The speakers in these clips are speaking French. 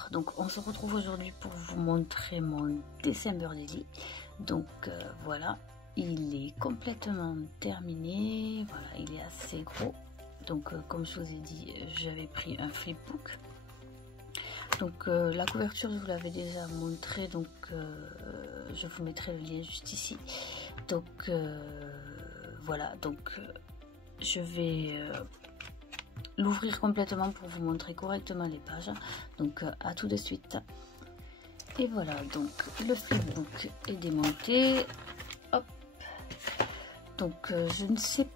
Bonjour, donc on se retrouve aujourd'hui pour vous montrer mon December Daily. Donc voilà, il est complètement terminé, voilà, il est assez gros. Donc comme je vous ai dit, j'avais pris un flipbook. Donc la couverture je vous l'avais déjà montré, donc je vous mettrai le lien juste ici. Donc voilà, donc je vais l'ouvrir complètement pour vous montrer correctement les pages. Donc à tout de suite. Et voilà, donc le flipbook est démonté. Hop. Donc je ne sais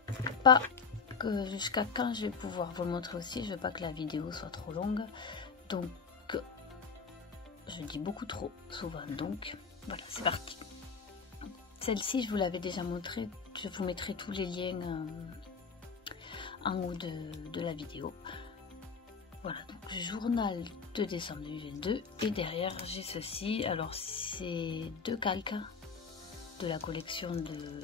pas jusqu'à quand je vais pouvoir vous le montrer aussi. Je veux pas que la vidéo soit trop longue, donc je dis beaucoup trop souvent. Donc voilà, c'est parti. Celle-ci je vous l'avais déjà montré, je vous mettrai tous les liens en haut de la vidéo. Voilà, donc journal de décembre 2022, et derrière j'ai ceci. Alors c'est deux calques de la collection de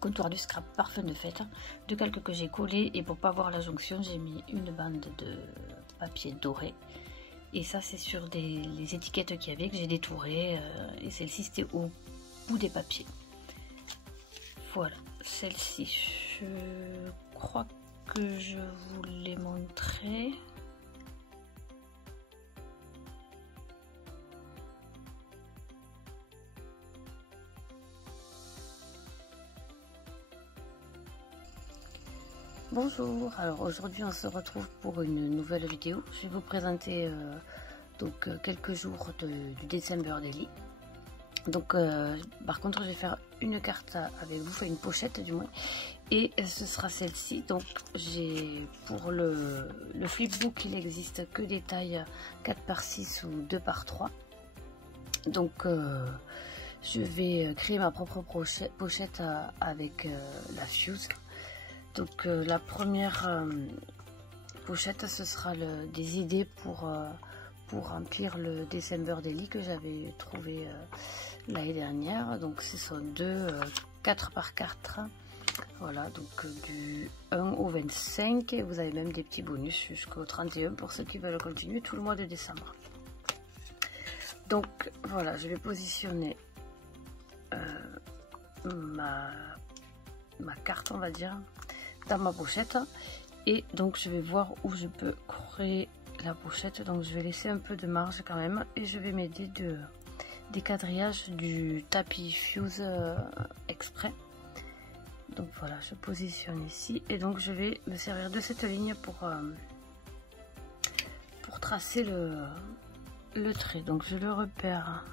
Comptoir du Scrap Parfum de Fête, deux calques que j'ai collés, et pour pas voir la jonction j'ai mis une bande de papier doré, et ça c'est sur les étiquettes qu'il y avait que j'ai détourées, et celle-ci c'était au bout des papiers. Voilà, celle-ci je crois que je vous l'ai montré. Bonjour, alors aujourd'hui on se retrouve pour une nouvelle vidéo. Je vais vous présenter donc quelques jours du December Daily. Donc par contre je vais faire une carte avec vous, une pochette du moins, et ce sera celle-ci. Donc j'ai pour le flipbook, il n'existe que des tailles 4x6 ou 2x3. Donc je vais créer ma propre pochette avec la Fuse. Donc la première pochette, ce sera des idées pour remplir le December Daily que j'avais trouvé l'année dernière. Donc ce sont deux 4x4. Voilà, donc du 1 au 25, et vous avez même des petits bonus jusqu'au 31 pour ceux qui veulent continuer tout le mois de décembre. Donc voilà, je vais positionner ma carte, on va dire, dans ma pochette, et donc je vais voir où je peux créer la pochette. Donc je vais laisser un peu de marge quand même, et je vais m'aider des quadrillages du tapis Fuse exprès. Donc voilà, je positionne ici, et donc je vais me servir de cette ligne pour tracer le trait. Donc je le repère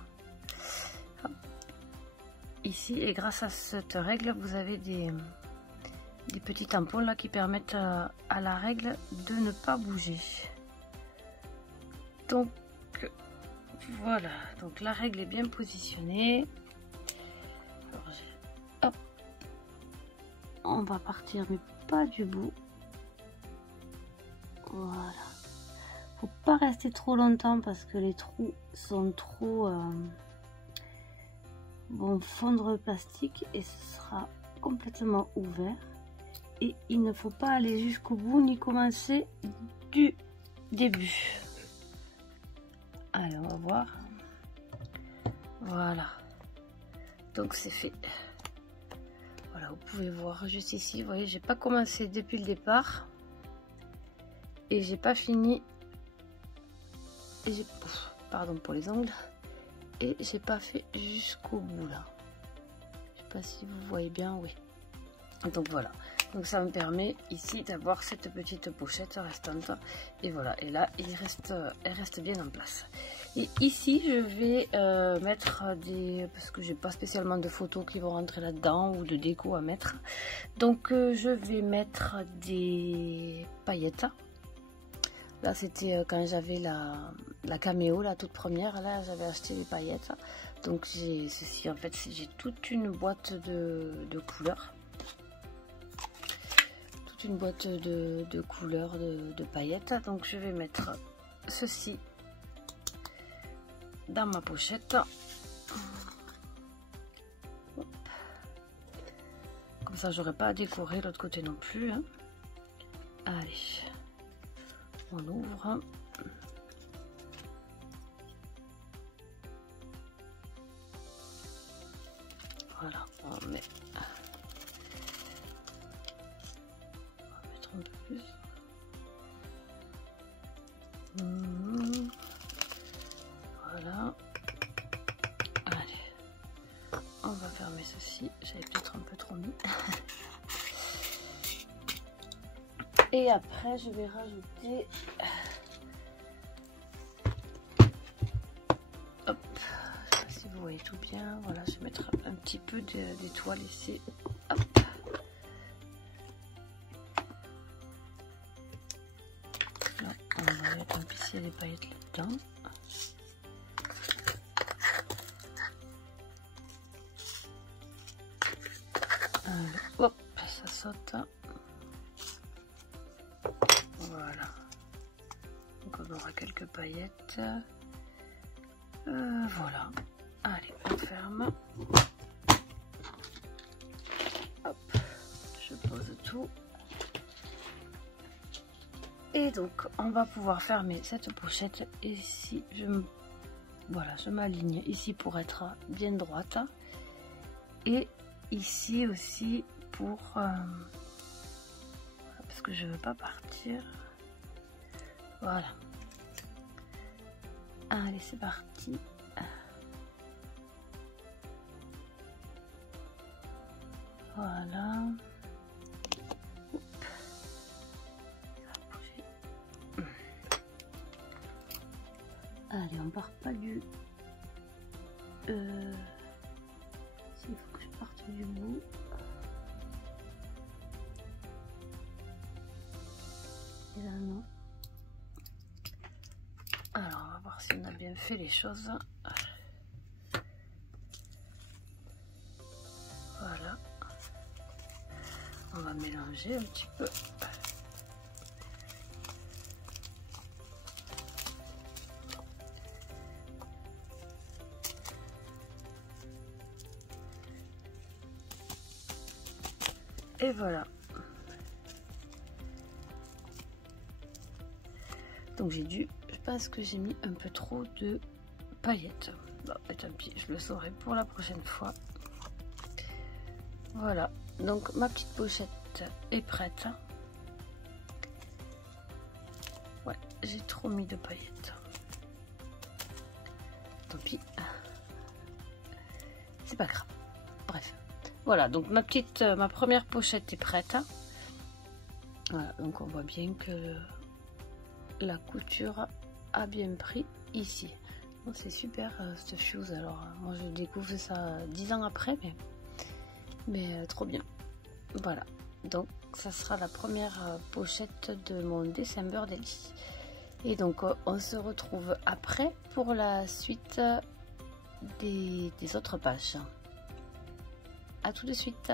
ici, et grâce à cette règle vous avez des petits tampons là qui permettent à la règle de ne pas bouger. Donc voilà, donc la règle est bien positionnée. Alors, hop, on va partir mais pas du bout. Voilà, faut pas rester trop longtemps parce que les trous sont trop vont fondre le plastique, et ce sera complètement ouvert, et il ne faut pas aller jusqu'au bout ni commencer du début. Allez, on va voir. Voilà, donc c'est fait. Voilà, vous pouvez voir juste ici, vous voyez, j'ai pas commencé depuis le départ et j'ai pas fini, et j'ai, pardon pour les ongles, et j'ai pas fait jusqu'au bout là. Je sais pas si vous voyez bien, oui. Donc voilà, donc ça me permet ici d'avoir cette petite pochette restante, et voilà, et là elle reste bien en place. Et ici je vais mettre parce que j'ai pas spécialement de photos qui vont rentrer là dedans ou de déco à mettre, donc je vais mettre des paillettes. Là c'était quand j'avais la caméo, la toute première, là j'avais acheté les paillettes. Donc j'ai ceci, en fait j'ai toute une boîte de couleurs, une boîte de couleurs de paillettes. Donc je vais mettre ceci dans ma pochette. Comme ça j'aurai pas à décorer l'autre côté non plus, hein. Allez, on ouvre. ceci, j'avais peut-être un peu trop mis. Et après je vais rajouter, hop, je sais pas si vous voyez tout bien, voilà, je vais mettre un petit peu d'étoiles ici, hop. Là, on va mettre un pisser les paillettes là-dedans. Hop, ça saute. Voilà. Donc on aura quelques paillettes. Voilà. Allez, on ferme. Hop, je pose tout. Et donc, on va pouvoir fermer cette pochette. Et ici, voilà, je m'aligne ici pour être bien droite. Et ici aussi pour parce que je veux pas partir. Voilà. Allez, c'est parti. Voilà. Allez, on part pas du il faut que je parte du bout. Et là non. Alors on va voir si on a bien fait les choses. Voilà. On va mélanger un petit peu. Et voilà. Donc je pense que j'ai mis un peu trop de paillettes. Bon, tant pis, je le saurai pour la prochaine fois. Voilà, donc ma petite pochette est prête. Ouais, j'ai trop mis de paillettes. Tant pis. C'est pas grave. Bref. Voilà, donc ma première pochette est prête. Voilà, donc on voit bien que la couture a bien pris ici. Bon, c'est super ce fuse. Alors moi je découvre ça 10 ans après, mais trop bien. Voilà, donc ça sera la première pochette de mon December Daily. Et donc on se retrouve après pour la suite des autres pages. À tout de suite.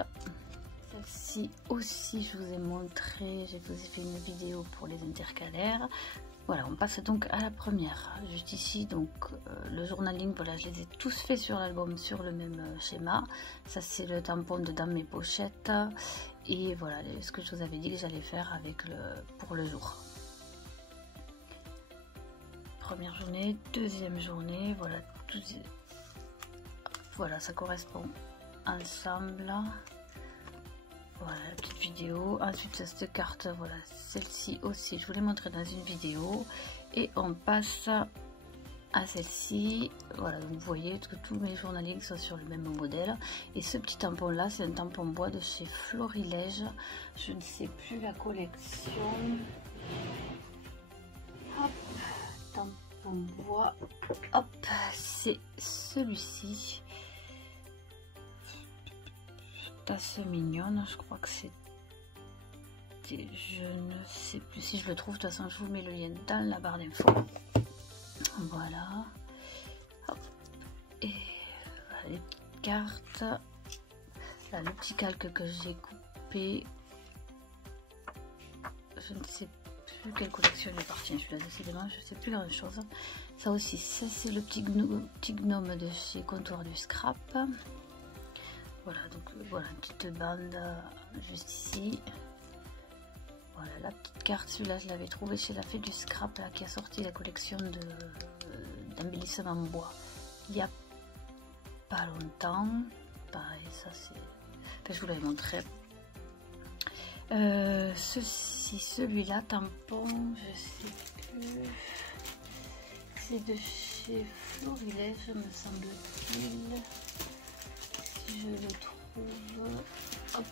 Celle-ci aussi je vous ai montré, je vous ai fait une vidéo pour les intercalaires. Voilà, on passe donc à la première. Juste ici, donc le journaling, voilà, je les ai tous faits sur l'album sur le même schéma. Ça c'est le tampon dedans mes pochettes. Et voilà, ce que je vous avais dit que j'allais faire avec pour le jour. Première journée, deuxième journée, voilà, voilà, ça correspond ensemble. Voilà la petite vidéo. Ensuite cette carte, voilà, celle-ci aussi je vous l'ai montré dans une vidéo. Et on passe à celle-ci. Voilà, donc vous voyez que tous mes journalings sont sur le même modèle. Et ce petit tampon là, c'est un tampon bois de chez Florilège. Je ne sais plus la collection. Hop, tampon bois. Hop, c'est celui-ci. Assez mignonne, je crois que c'est, je ne sais plus si je le trouve, de toute façon je vous mets le lien dans la barre d'infos. Voilà. Hop. Et voilà les petites cartes, là le petit calque que j'ai coupé, je ne sais plus quelle collection il appartient celui-là, décidément je ne sais plus grand chose. Ça aussi, ça c'est le petit gnome de chez Comptoir du Scrap. Voilà, donc voilà une petite bande juste ici. Voilà la petite carte, celui-là je l'avais trouvé chez la Fée du Scrap là, qui a sorti la collection d'embellissement en bois il n'y a pas longtemps. Pareil, ça c'est... Enfin, je vous l'avais montré. Celui-là, tampon, je sais plus. C'est de chez Florilège, me semble-t-il. je le trouve. Hop.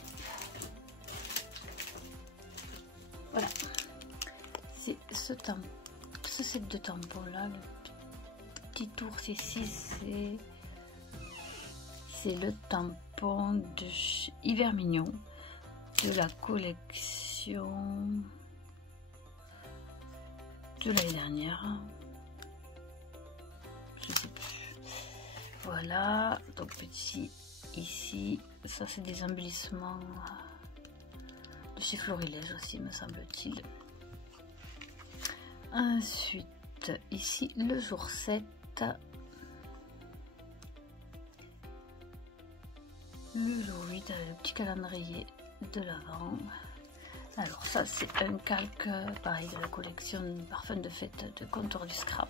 Voilà. C'est ce set de tampons là. Le petit tour C6, c'est le tampon de Hiver Mignon de la collection de l'année dernière. Je sais plus. Voilà, donc petit ici, ça c'est des embellissements de chez Florilège aussi, me semble-t-il. Ensuite, ici le jour 7, le jour 8, le petit calendrier de l'Avent. Alors ça c'est un calque pareil de la collection Parfum de fête de Contour du Scrap.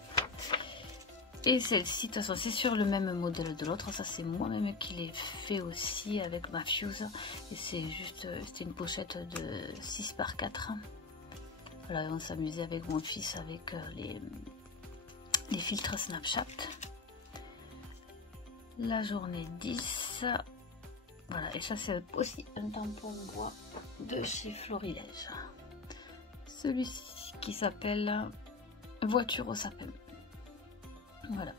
Et celle-ci, de toute façon c'est sur le même modèle de l'autre, ça c'est moi-même qui l'ai fait aussi avec ma Fuse. Et c'est juste, c'était une pochette de 6 par 4. Voilà, on s'amusait avec mon fils avec les filtres Snapchat. La journée 10. Voilà, et ça c'est aussi un tampon bois de chez Florilège. Celui-ci qui s'appelle Voiture au sapin. Voilà.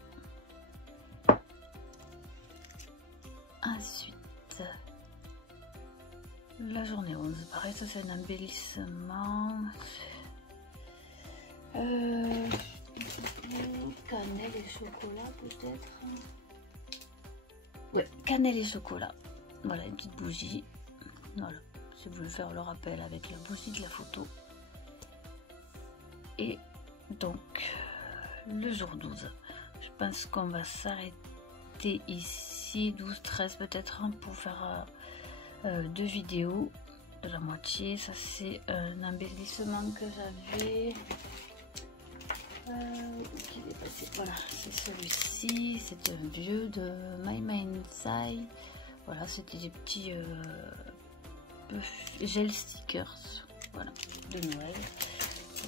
Ensuite, la journée 11. Pareil, ça c'est un embellissement. Cannelle et chocolat peut-être. Ouais, cannelle et chocolat. Voilà, une petite bougie. Voilà, j'ai voulu faire le rappel avec la bougie de la photo. Et donc, le jour 12. Je pense qu'on va s'arrêter ici, 12-13 peut-être, pour faire 2 vidéos de la moitié. Ça c'est un embellissement que j'avais. Voilà, c'est celui-ci, c'est un vieux de My Mindside. Voilà, c'était des petits gel stickers, voilà, de Noël.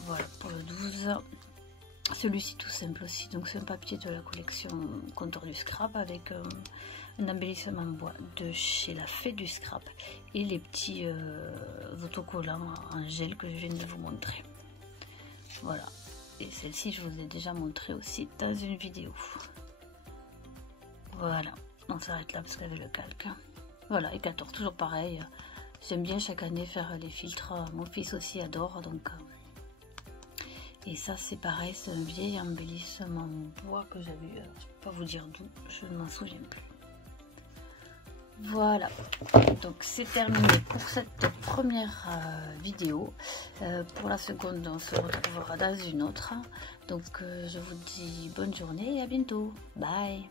Voilà pour le 12. Celui-ci tout simple aussi, donc c'est un papier de la collection Contour du Scrap avec un embellissement en bois de chez la Fée du Scrap et les petits autocollants en gel que je viens de vous montrer. Voilà, et celle-ci je vous ai déjà montré aussi dans une vidéo. Voilà, on s'arrête là parce qu'avec le calque. Voilà, et 14, toujours pareil, j'aime bien chaque année faire les filtres, mon fils aussi adore, donc... Et ça c'est pareil, c'est un vieil embellissement bois que j'avais eu, je ne peux pas vous dire d'où, je ne m'en souviens plus. Voilà, donc c'est terminé pour cette première vidéo. Pour la seconde, on se retrouvera dans une autre. Donc je vous dis bonne journée et à bientôt. Bye.